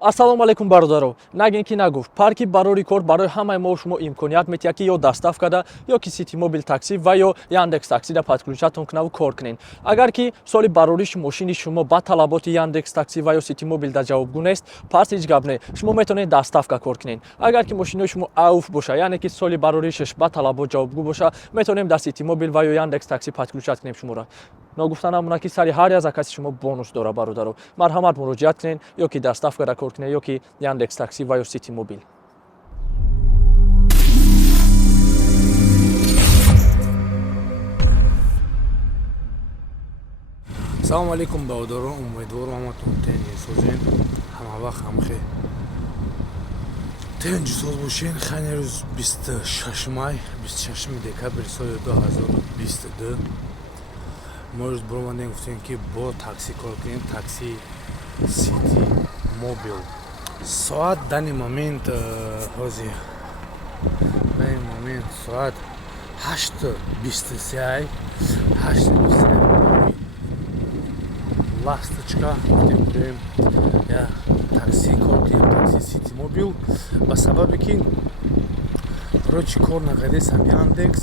Ассалому алайкум бародаро. Нагин ки нагуфт. Парки баро рекорд барои ҳамаи мо шумо имконият метиҳад ки ё доставкада ё ки City Mobil такси ва ё Яндекс таксида подключатон кунаву кор кунен. Агар ки соли барориши мошини шумо ба талаботи Яндекс такси ва ё City Mobil да ҷавобгӯ нест, пас ҳеҷ гап не. Шумо метавонед доставка кор кунен. Агар ки мошинои шумо ауф боша, яъне ки соли бароришаш ба талабот ҷавобгӯ боша, метавонем дар City Mobil ва ё Яндекс такси подключат кунем шуморо. Нагуфта намуна ки сари ҳар як каси шумо бонус дора бародаро. Марҳамат муроҷиат кунен, ё ки доставкада кор кунен, ё ки Яндекс такси ва ё City Mobil. Салому алейкум бародарон, умедворам ҳаматон тенҷи созен, ҳама вақт ҳамхейр. Тенҷи соз бошен. Хайни рӯз 26 май, 26 декабр соли 2022. мо рӯз биромадем гуфтем ки бо такси кор кунем, такси City Mobil. Соат дани момент ҳозир соат 8:23 ласточка гуфтем бурем я такси кор кунем, такси City Mobil, ба сабабе ки рочи кор накардесам Яндекс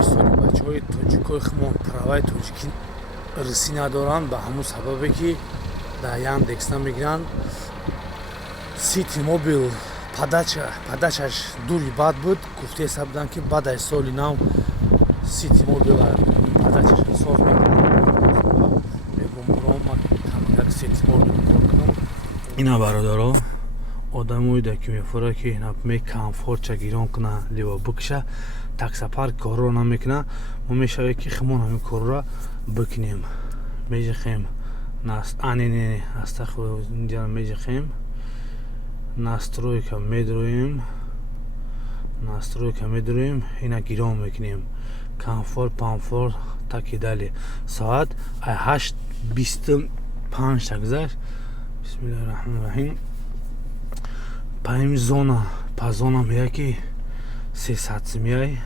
бисёри бачаҳои тоҷикои хумон праваи тоҷикӣ рисӣ надоранд, ба ҳамун сабабе ки дар Яндекс намегиранд. City Mobil падачаш дури бад буд, гуфта ҳисоб буданд ки баъд аз соли нав City Mobil падачашро соз мекунад. Мегумронмак ҳамагак City Mobil кор кунам. Ина бародаро, одамоида ки мефурад ки мекамфортча гирон куна лива бикша, таксапарк корро намекуна, мо мешаве ки химон ҳамин корро бикунем. Межихем инҷа межихем, настройка медроем, ина гирон мекунем. Комфорт, памфорт, таки дали. Соат 8:25 гузашт. Бисмиллаҳир-раҳмонир-раҳим. Паим па зона мея ки 300 мияй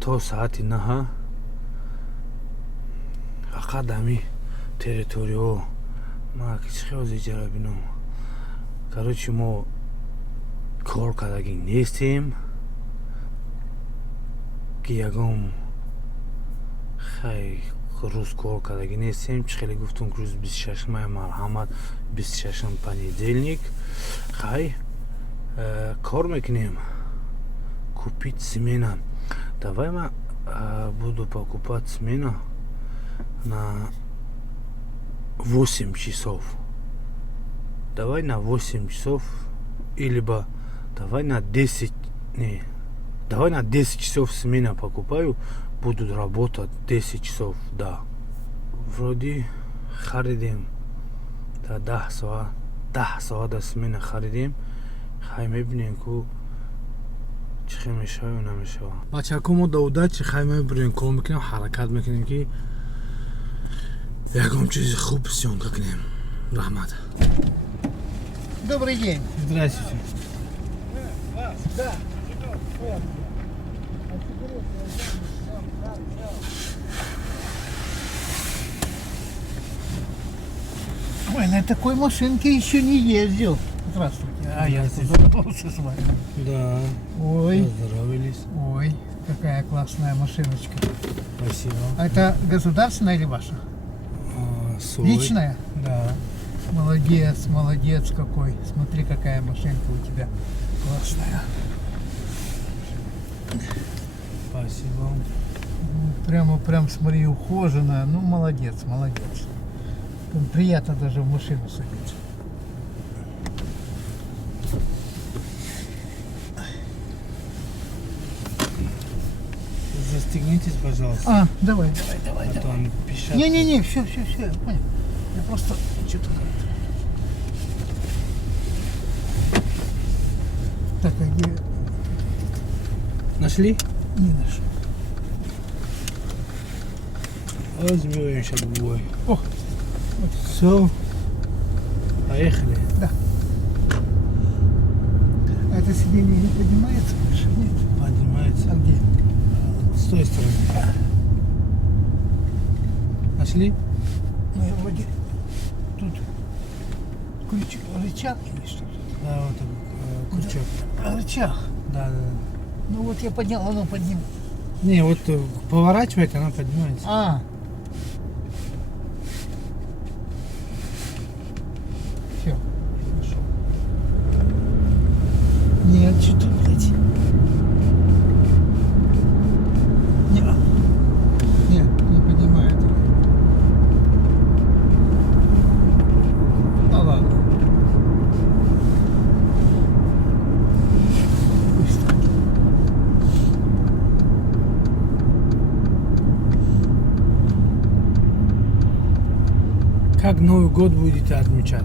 то соати 9. Фақат ами территорио ма кичи ҳозир ҷара бинам. Короче, мо кор кардаги нестем ки ягон хай рӯз кор кардаги нестем. Чӣ хеле гуфтум ки рӯз 26 май марҳамат, 26 понеделник. Хай кор мекунем. Купить смена. Давай ма буду покупать смена на 8 часов. Давай на 8 часов. Или давай на 10. Давай на 10 часов смена покупаю. Буду работать 10 часов. Да. Вроде харидем. Да, 10 соат смена харидем. Хай мебинем ку чӣ мешава ё намешава. Бачакумо да удачи хай мебурем, кор мекунем, ҳаракат мекунем ки ягон чизи хуб сёнка кунем. Раҳмат. Добрый день. Здравствуйте. Да. Ой, на такой машинке еще не ездил. Здравствуйте. А я поздоровался с вами. Да. Ой, Поздоровались. ой, какая классная машиночка. Спасибо. А это государственная или ваша? Личная? Да. Молодец какой. Смотри, какая машинка у тебя классная. Спасибо. Прям смотри, ухоженная. Ну, молодец. Приятно даже в машину садиться. Застегнитесь, пожалуйста. Давай. А то они пищат. Не, все, я понял. Я просто что-то как-то. Так, а где? Нашли? Не нашел. Возьмем сейчас бой. О, Все. Поехали. да. А это сиденье не поднимается больше? Нет. Поднимается. А где? С той стороны. Нашли? Ну, я вроде тут рычаг или что? Да, вот крючок. Рычаг. Да, да. Ну вот я поднял, оно подниму. Не, вот поворачивает, она поднимается. А. Все. Хорошо. Нет, что-то, блядь. Нет, не поднимает. Ну ладно. Быстро. Как Новый год будете отмечать?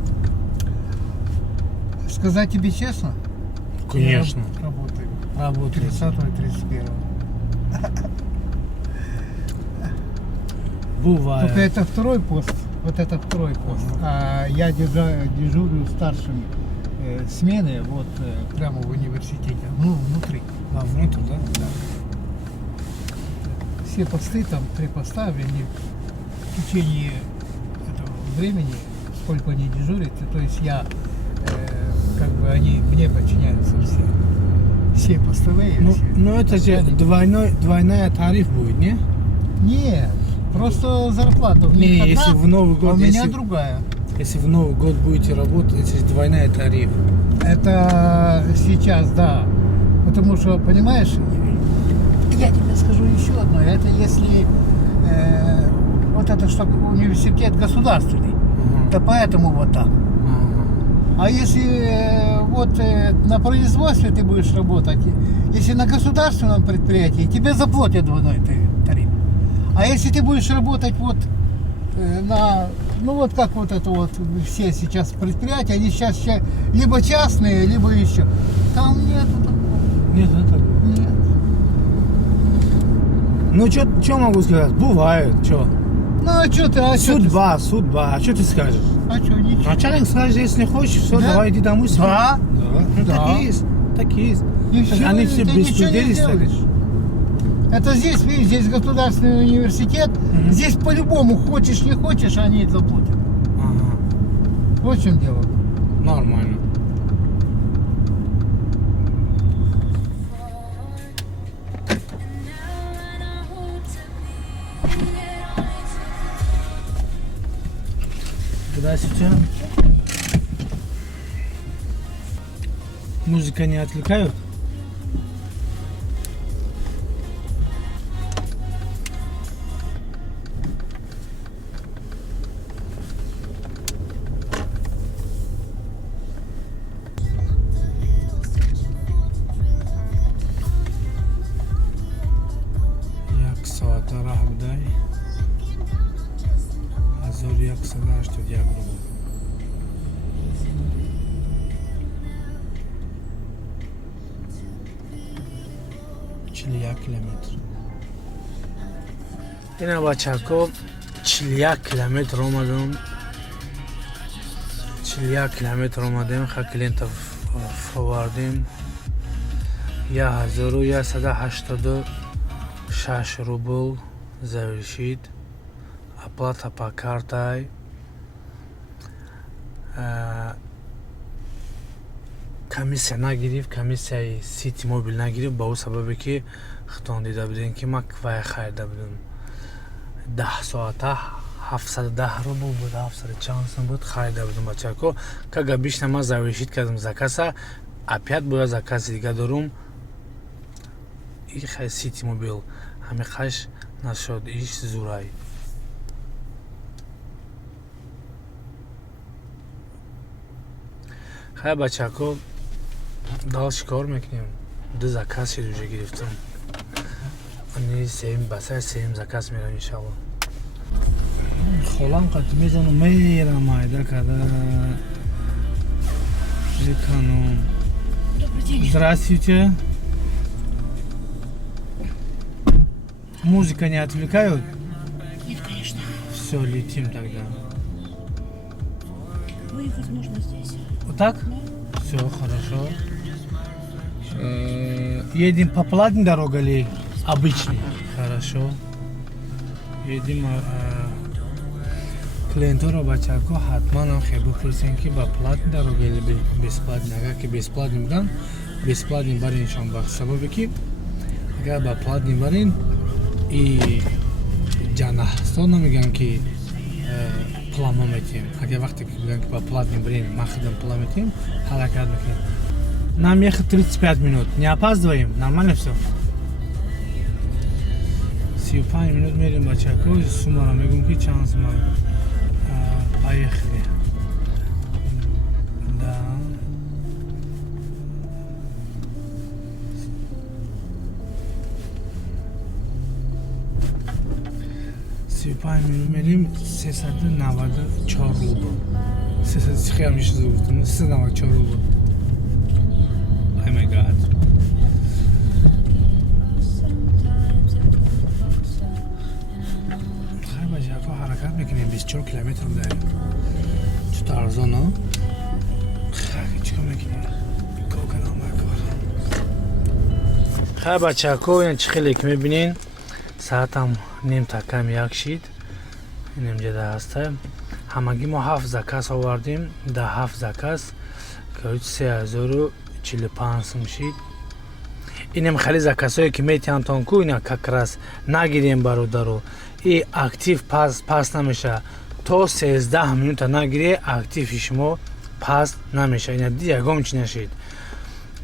Сказать тебе честно? Конечно. Я работаю. Работаете. 30 и 31. Бывает. Только это второй пост. Вот это второй пост. А я дежурю старшим смены вот прямо в университете. Ну, внутри. А, внутрь, да? Да. Все посты, там 3 поста, они в течение этого времени, сколько они дежурят, то есть я, как бы они мне подчиняются все постовые. Ну, все ну это же начальники. двойная тариф будет, не? Нет, просто зарплата у них Не, одна, если в Новый а год, у меня если- другая. Если в Новый год будете работать, это же двойная тариф. Это сейчас, да. Потому что, понимаешь, я тебе скажу еще одно. Это если вот это что университет государственный, то поэтому вот так. Ага. А если на производстве ты будешь работать, если на государственном предприятии, тебе заплатят двойной тариф. А если ты будешь работать ну вот как вот это вот все сейчас предприятия, они сейчас либо частные, либо еще. Там нету такого. Нет, это... Нет. Ну, что могу сказать? Бывает, что? Ну а что ты, Судьба. А что ты скажешь? А что, ничего. Начальник скажет, если хочешь, все, Да? давай иди домой спи. Да. Ну, Да. так и есть. Так и есть. И всё, Они и все ты ничего не беспредельные сделаешь. стали. Это здесь, видишь, здесь государственный университет. Мгм. Здесь по-любому, хочешь не хочешь, они заплатят. Ага. Вот в чем дело. Нормально. Здравствуйте. Музыка не отвлекает? Як соата рах будай. Азор як сада што як рубу. километр. Ина бачако 41 километр омадам. 41 километр омадем, ха клиента фовардем. 1186 рубл завершит. Оплата по картой. Комиссия нагириф, комиссияи Сити Мобил нагириф, ба ӯ сабабе ки хитон дида будем ки ман квай харида будам 10 соата 710 рубл буд, 700 чанд сом буд, харида будам бачако. Как обычно ман завершит кардам заказа, опять бояд закази дига дорум. И хай Сити Мобил ҳами хаш нашод иш зурай. Хай бачако дал шикор мекунем. 2 заказ шид уже гирифтам. Они 7 басар 7 заказ мерам иншалло. Холам қат мезону мерам айда када. Эконом. Добрый день. Здравствуйте. Музыка не отвлекают? Нет, конечно. Все, летим тогда. Вы, возможно, здесь. Вот так? Все, хорошо. Едем по платной дороге или обычной? Хорошо. Едем клиенторо бачако ҳатман хе бипурсен ки ба платни дороги или бесплатни. Агар ки бесплатни будан бесплатни бариншон ба сабаби ки агар ба платни барин и ҷанаҳстон намеган ки плама метем. Агар вақте ки биган ки ба платни барин махидам пла метем ҳаракат мекунем. Нам ехать 35 минут. Не опаздываем? Нормально все? 35 минут мерим бачако. Суммара мегум ки чанд сумма. Поехали. Да. Мерим 394 рубл. 394 рубл. Oh my god. خیلی بچه‌ها حرکت میکنیم 24 کیلومتر بودیم. چطور ارزان ها؟ خیلی چیکار میکنیم؟ کوکن آمکار. خیلی بچه‌ها این چه خیلی که میبینین ساعتم نیم تا کم یک شید. اینم جدا هسته. همگی ما 7 زکاس آوردیم. ده 7 زکاس که 3045 сум шид. Инем хали закасое ки метиан тонку ина как раз нагирем бародару и актив пас намеша то 13 минута нагире актив шумо пас намеша ина диагом чи нашид.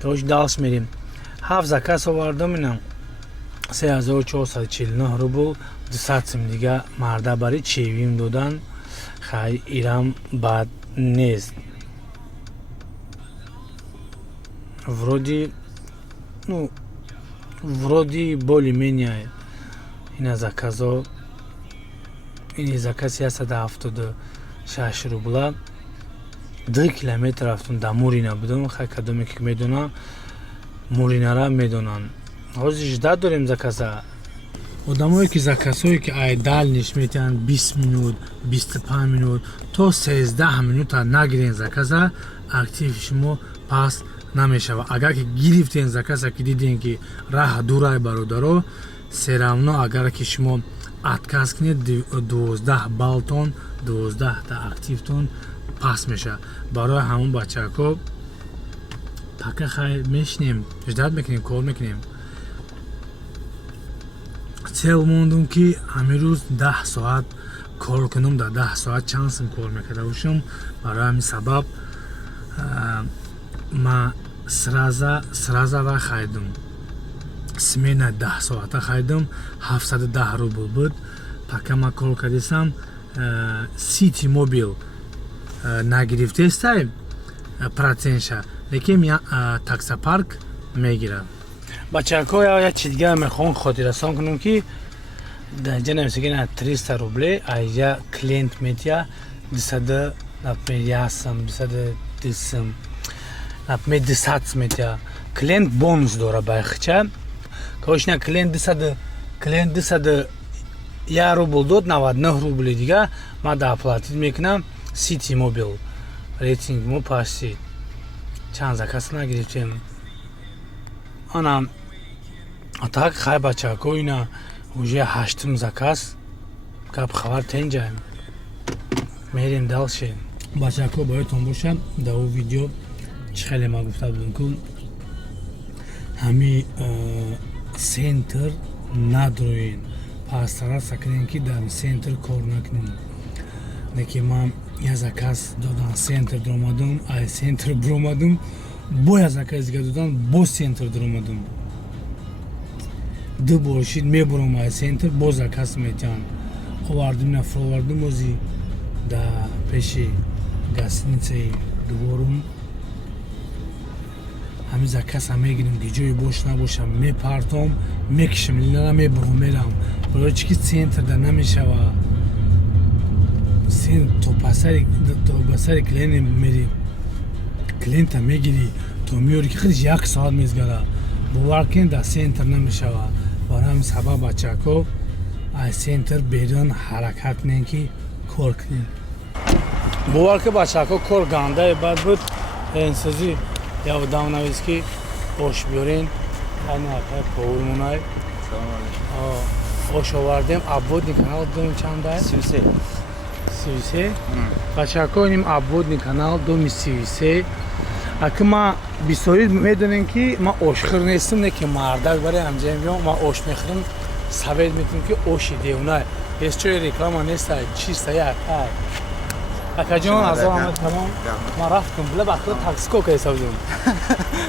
Тош далс мерим 7 закас овардам ина 3449 рубл 200 сум дига марда бари чевим додан хай ирам бад нест. Вроде более-менее ина заказо ини заказ 176 рубла 2 километр рафтум да Мурина будам хай кадоме ки медонам Муринара медонан ҳозир жда дорем заказа одамое ки заказҳое ки ай дальниш метиҳанд 20 минут 25 минут то 13 минута нагирен заказа актив шумо пас намешава. Агар ки гирифтен заказа ки диден ки раҳ дурай бародаро серавно агар ки шумо отказ кунед 12 балтон 12 та активтон пас меша. Барои ҳамон бачаҳо пока хай мешинем ждат мекунем кор мекунем. Цел мондум ки ҳамин рӯз 10 соат кор кунам дар 10 соат чанд сум кор мекарда бошам. Барои ҳамин сабаб ма сраза хайдам смена 10 соата хайдам 710 рубл буд. Пока ма кор кардесам City Mobil нагирифтестай процентша лекин таксопарк мегирад. бачаҳо як чиз дигар мехоҳам хотиррасон кунам ки дар ҷа намисагина 300 рубле аз як клиент метия 200 например 1 сум 210 сум например 10 сум метия клиент бонус дора байхча кошна клиент 200 1 рубл дод 99 рубли дига ма да оплатит мекунам City Mobil рейтинг мо паси чанд заказ нагирифтем ана так хай бачаҳо ина уже 8 заказ гап хабар тенҷаем мерем далше бачаҳо боятон бошад дар у видео чӣ хеле ма гуфта будам ки ҳами сентр надроен пас тараса кунем ки дар сентр кор накунем леки ман я заказ додам сентр дромадам ай сентр бромадам бо я заказ дига додам бо сентр дромадам ду бошид мебурам ай сентр бо заказ метиҳам овардим на фровардим ози да пеши гостиницаи дуворум ҳамин заказа мегирем ки ҷои бош набошам мепартом мекишам линара мебурам мерам барои чӣ ки центр да намешава сен то пасари клиент мери клиента мегири то меёри ки хеле як соат мезгара бовар кунед дар центр намешава барои ҳамин сабаб бачаҳо аз центр берун ҳаракат кунем ки кор кунем бовар ки бачаҳо кор гандаи бад буд энсози я будам навис ки ош биёрен айнаақай повурмунай ош овардем обводни канал дорем чандай 33 33. Бачаҳаконим аббодни канал доми 33. Аки ма бисёрӣ медонем ки ма ошхӯр нестам, не ки мардак барои ҳамҷоям биём ма ош мехӯрам, савед метавонем ки оши девна. Ҳеччои реклама неста, чиста якай. Акаҷон азор омад тамом. Ма рафтам, била бахила таксикока ҳисабдум.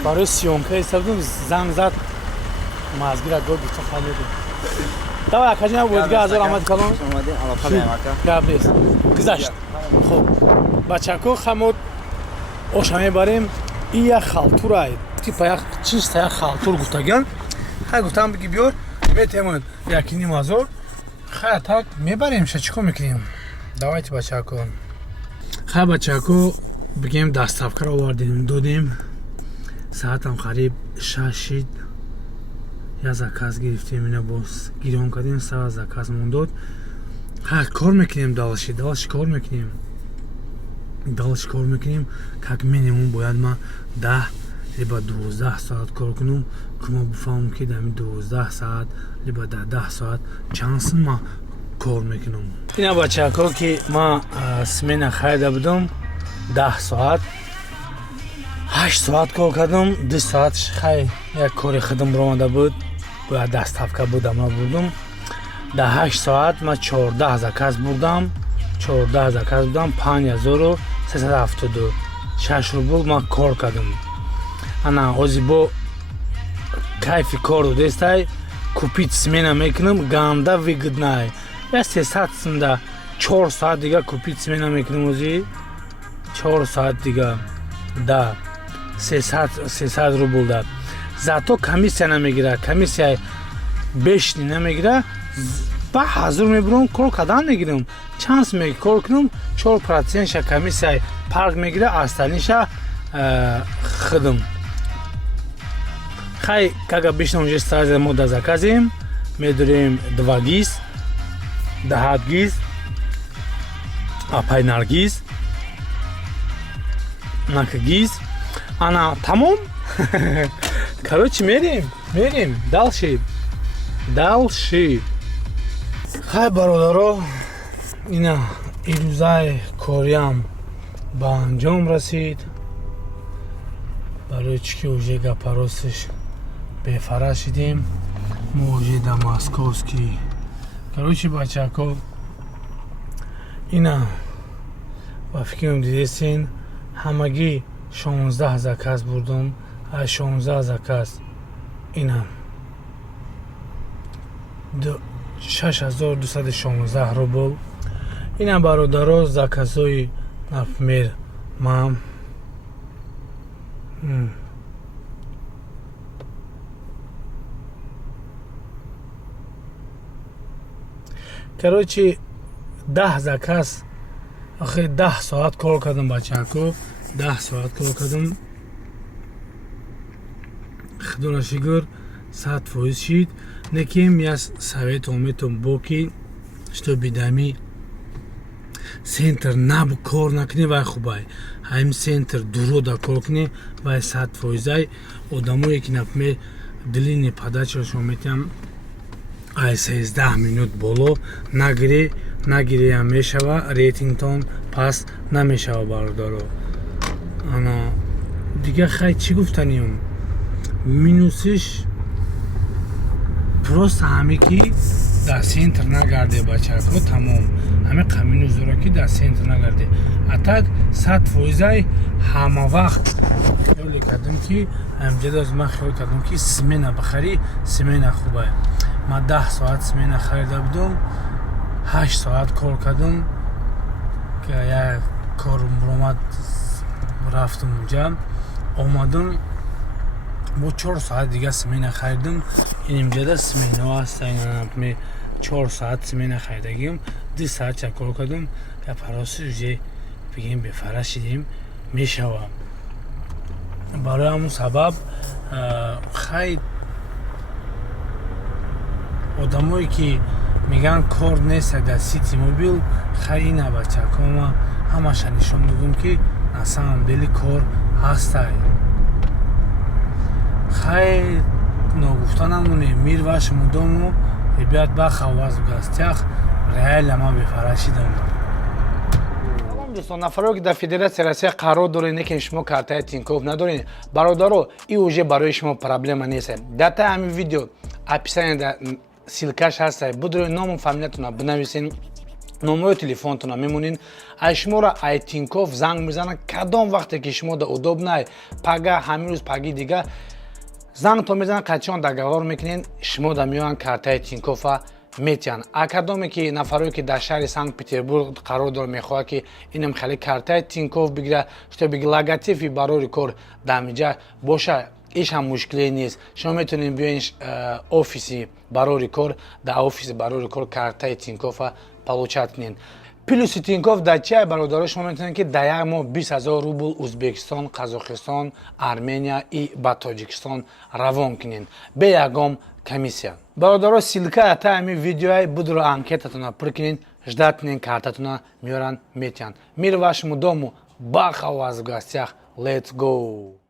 Барои сёмка ҳисабдум, занг зад. Мазгира гол гуфта хамедум. Давай акаҷон бодига азор омад калон. Гап нест. Гузашт. Хуб. Бачако хамод оша мебарем. И як халтурай. Типа як чиста як халтур гуфтаган. Хай гуфтам биги биёр. Метавонад яки ним азор. Хай так мебарем ша чикор мекунем. Давайте бачако. Хай бачако бигем даставкаро овардем додем. Саатам қариб 6. Я заказ гирифтем, ина боз гирён кардем, сава заказ мондод. Хай кор мекунем далши кор мекунем. Далши кор мекунем, как минимум бояд ма 10 либо 12 соат кор кунам, ки ма бифаҳмам ки дами 12 соат либо 10 соат чансын ма кор мекунам. Ина бачако ки ма смена харида будам 10 соат 8 соат кор кардам, 2 соат хай як кори худам ромада буд, бояд даставка буд ама бурдам. Дар 8 соат ма 14 заказ бурдам, 5376 рубл ма кор кардам. Ана ози бо кайфи кору дестай купить смена мекунам, ганда выгодная. Я 300 сумда 4 соат дига купить смена мекунам ози 4 соат дига да 300 рубл да. Зато комиссия намегира, комиссия беш намегира. Ба ҳазур мебурам, кор кардан мегирам. Чанс кор кунам 4% ша комиссия парк мегира, остальниша худам. Хай кага бешна унҷа стазия мо да заказем, медорем 2 гиз, 10 гиз, апай наргиз, нака гиз. Ана тамом. Короче мерим далши. Хай бародаро, ина ирӯзаи кориам ба анҷом расид. Барои чӣ ки уже гапаросиш бефара шидем, мо уже да московский. Короче бачако, ина ба фикрам дидесин ҳамагӣ 16 заказ бурдам. Ай 16 заказ ина 6216 рубл. Ина бародаро заказои например мам короче 10 заказ охир 10 соат кор кардам бачако, 10 соат кор кардам. Худоро шукр 100% шид. Неким я совет ометам боки что бидами центр наб кор накни вай хубай. Хайм центр дурода кор кни вай 100%. Одамое ки например длинный подача шометам ай 16 минут боло нагире я мешава рейтингтон пас намешава бародаро. Ана дига хай чӣ гуфтанем минусиш просто ҳаме ки дар центр нагарде бачако тамом ҳаме каминузора ки дар центр нагарде а так 100% ҳама вақт хёле кардам ки ҳамҷадоз ман хёл кардам ки смена бихарӣ смена хубай. Ма 10 соат смена харида будам, 8 соат кор кардам, як корум ромад рафтам унҷа омадам бо 4 соат дига смена харидам. Инҷода смена аст, например 4 соат смена харидагим, 2 соат ча кор кардам, гапароси уже бигем бефара шидем мешава. Барои ҳамун сабаб хай одамое ки меган кор неста дар сити мобил, хай ина бачакома ҳамаша нишон додам ки на самом деле кор ҳастай. Хай ногуфта намоне мир ваш мудому ребят ба хаваз в гостях реально ма бефара шидам. دوستان нафаро ки дар Федератсияи Россия қарор доред ки шумо картаи Тинькофф надоред, бародаро, ин уже барои шумо проблема нест. Дар таи ҳамин видео описанида силкаш ҳаст, будуред ному фамилиятона бинависен, номеро телефонтона мемонин, ай шуморо ай Тинькофф занг мезанад кадом вақте ки шумо дар удобнай пага ҳамин рӯз паги дига зангто мезанад қачон договор мекунен, шумо дар миёранд картаи Тинькоффа метиҳанд. Акадоме ки нафарои ки дар шаҳри Санкт-Петербург қарор дор мехоҳад ки инам хеле картаи Тинькофф бигира, што биги логотипи барори кор дар миҷа боша, иш ҳам мушкиле нест. Шумо метавонед биёен офиси барори кор, дар офиси барори кор картаи Тинькоффа получат кунед. Плюси Тинькофф дар чӣ бародаро шумо метавонед ки дар як моҳ 20 000 рубл Узбекистон, Қазоқистон, Армения и ба Тоҷикистон равон кунед бе ягон комиссия. Бародаро, силка дар таи ҳамин видеои будро анкетатона пур кунед, ждат кунед картатона миёранд метиҳанд. Мир вашему дому, ба хаваз в гостях, let's go!